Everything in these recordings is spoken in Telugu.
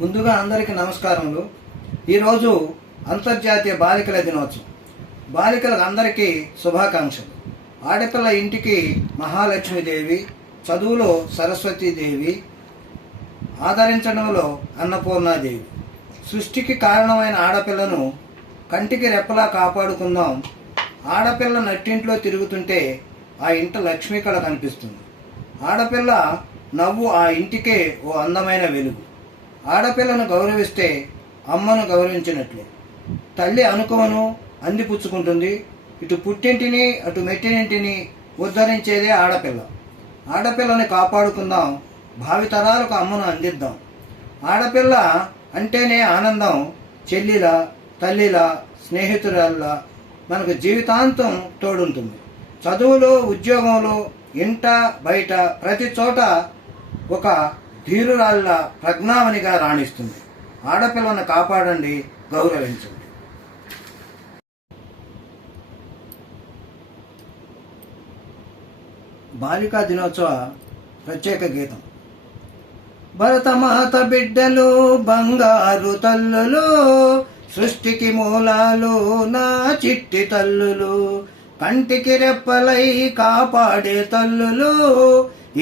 ముందుగా అందరికీ నమస్కారములు. ఈరోజు అంతర్జాతీయ బాలికల దినోత్సవం. బాలికలకు అందరికీ శుభాకాంక్షలు. ఆడపిల్ల ఇంటికి మహాలక్ష్మీదేవి, చదువులో సరస్వతీదేవి, ఆదరించడంలో అన్నపూర్ణాదేవి. సృష్టికి కారణమైన ఆడపిల్లను కంటికి రెప్పలా కాపాడుకుందాం. ఆడపిల్ల నట్టింట్లో తిరుగుతుంటే ఆ ఇంట లక్ష్మీ కళ కనిపిస్తుంది. ఆడపిల్ల నవ్వు ఆ ఇంటికే ఓ అందమైన వెలుగు. ఆడపిల్లను గౌరవిస్తే అమ్మను గౌరవించినట్లే. తల్లి అనుకువను అందిపుచ్చుకుంటుంది. ఇటు పుట్టింటిని అటు మెట్టినింటిని ఉద్ధరించేదే ఆడపిల్ల. ఆడపిల్లని కాపాడుకుందాం, భావితరాలకు అమ్మను అందిద్దాం. ఆడపిల్ల అంటేనే ఆనందం. చెల్లిలా, తల్లిలా, స్నేహితురాల్లా మనకు జీవితాంతం తోడుంటుంది. చదువులో, ఉద్యోగంలో, ఇంట బయట ప్రతి చోట ఒక ధీరురాళ్ళ ప్రజ్ఞావనిగా రాణిస్తుంది. ఆడపిల్లను కాపాడండి, గౌరవించండి. బాలికా దినోత్సవ ప్రత్యేక గీతం. భరతమాత బిడ్డలు బంగారు తల్లులు, సృష్టికి మూలాలు నా చిట్టి తల్లులు, కంటికి రెప్పలై కాపాడే తల్లులు,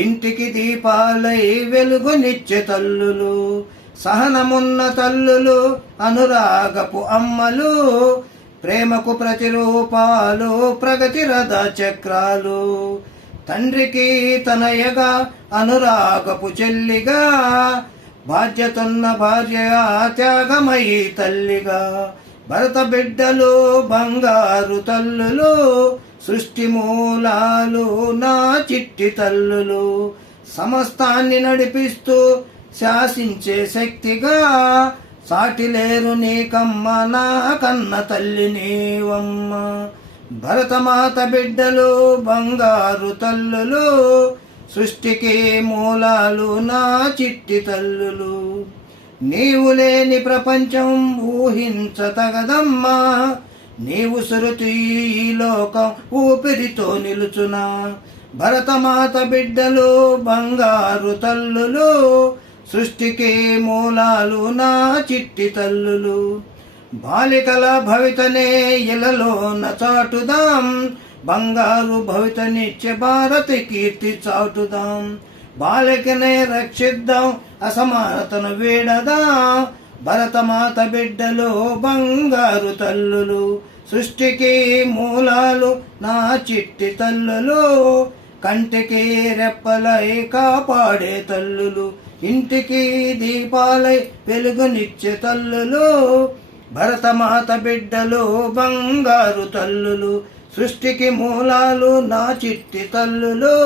ఇంటికి దీపాలై వెలుగునిచ్చే తల్లులు, సహనమున్న తల్లులు, అనురాగపు అమ్మలు, ప్రేమకు ప్రతిరూపాలు, ప్రగతి రథ చక్రాలు, తండ్రికి తనయగా, అనురాగపు చెల్లిగా, బాధ్యతున్న భార్యగా, త్యాగమయి తల్లిగా. భరత బిడ్డలు బంగారు తల్లులు, సృష్టి మూలాలు నా చిట్టి తల్లులు, సమస్తాన్ని నడిపిస్తూ శాసించే శక్తిగా, సాటిలేరు నీకమ్మ నా కన్న తల్లి నీవమ్మ. భరతమాత బిడ్డలు బంగారు తల్లులు, సృష్టికి మూలాలు నా చిట్టి తల్లులు. నీవు లేని ప్రపంచం ఊహించతగదమ్మా, నీవు సురుతి ఈ లోకం ఊపిరితో నిలుచునా. భరతమాత బిడ్డలు బంగారు తల్లులు, సృష్టికి మూలాలు నా చిట్టి తల్లులు. బాలికల భవితనే ఇలలోన చాటుదాం, బంగారు భవితనిచ్చే భారత కీర్తి చాటుదాం. బాలికనే రక్షిద్దాం, అసమానతను వీడదాం. భరతమాత బిడ్డలు బంగారు తల్లులు, సృష్టికి మూలాలు నా చిట్టి తల్లులు, కంటికి రెప్పలై కాపాడే తల్లులు, ఇంటికి దీపాలై వెలుగునిచ్చే తల్లులు. భరతమాత బిడ్డలు బంగారు తల్లులు, సృష్టికి మూలాలు నా చిట్టి తల్లులు.